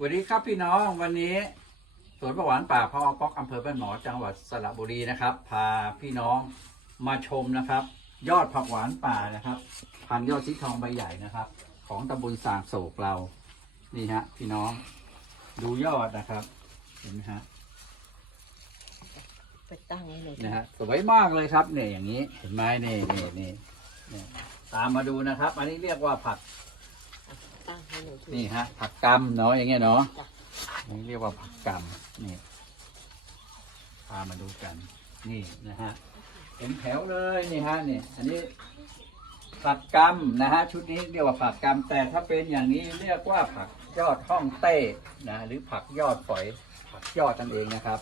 สวัสดีครับพี่น้องวันนี้สวนประหวานป่าพ่อป๊อกอำเภอบ้านหมอจังหวัดสระบุรีนะครับ พาพี่น้องมาชมนะครับ ยอดผักหวานป่านะครับ พันธุ์ยอดสีทองใบใหญ่นะครับ ของตำบลสางโศกเรา นี่ฮะพี่น้องดูยอดนะครับ เห็นไหมฮะไปตั้งให้หนูนะฮะสวยมากเลยครับเนี่ยอย่างนี้เห็นไหมนี่นี่นี่นี่ตามมาดูนะครับ อันนี้เรียกว่าผัก ตั้งให้หนูถูกนี่ฮะ ผักกำเนาะอย่างเงี้ยเนาะจ้ะนี่เรียกว่าผักกำนี่พามาดูกัน นี่นะฮะเห็นแถวเลยนี่ฮะนี่อันนี้ผักกำนะฮะชุดนี้เรียกว่าผักกำแต่ถ้าเป็นอย่างนี้เรียกว่าผักยอดห้องเต้นะหรือผักยอดฝอย ผักยอดนั่นเองนะครับ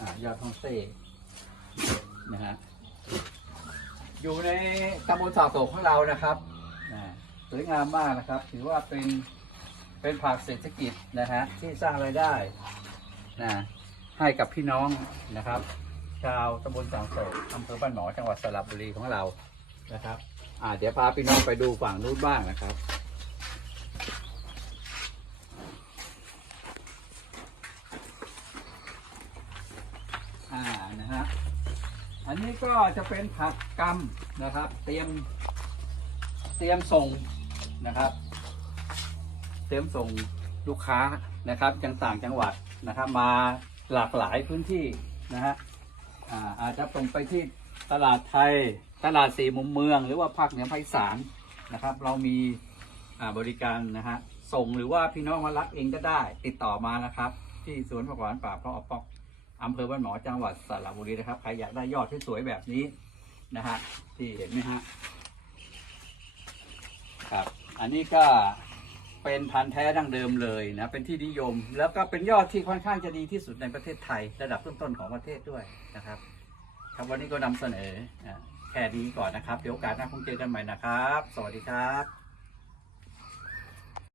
อ่ายอดห้องเต้นะฮะอยู่ในตำบลสาโศกของเรานะครับอ่า สวยงามมากนะครับ ถือว่าเป็นเป็นผักเศรษฐกิจนะฮะที่สร้างรายได้นะให้กับพี่น้องนะครับ ชาวตำบลสังโศกอำเภอบ้านหมอจังหวัดสระบุรีของเรานะครับ อ่าเดี๋ยวพาพี่น้องไปดูฝั่งนู้นบ้างนะครับอ่านะฮะอันนี้ก็จะเป็นผักกำนะครับ เตรียมเตรียมส่ง นะครับ เตรียมส่งลูกค้านะครับยังต่างจังหวัดนะครับ มาหลากหลายพื้นที่นะฮะอาอาจจะส่งไปที่ตลาดไทยตลาดสี่มุมเมือง หรือว่าภาคเหนือภาคอีสานนะครับ เรามีบริการนะฮะส่งหรือว่าพี่น้องมารับเองก็ได้ ติดต่อมานะครับ ที่สวนผักหวานป่าพระอปอกอำเภอบ้านหมอจังหวัดสระบุรีนะครับใครอยากได้ยอดที่สวยแบบนี้นะฮะที่เห็นไหมฮะครับ อันนี้ก็เป็นพันธุ์แท้ดั้งเดิมเลยนะ เป็นที่นิยม แล้วก็เป็นยอดที่ค่อนข้างจะดีที่สุดในประเทศไทย ระดับต้นๆของประเทศด้วยนะครับ ครับวันนี้ก็นำเสนอแค่นี้ก่อนนะครับ เดี๋ยวโอกาสหน้าคงเจอกันใหม่นะครับ สวัสดีครับ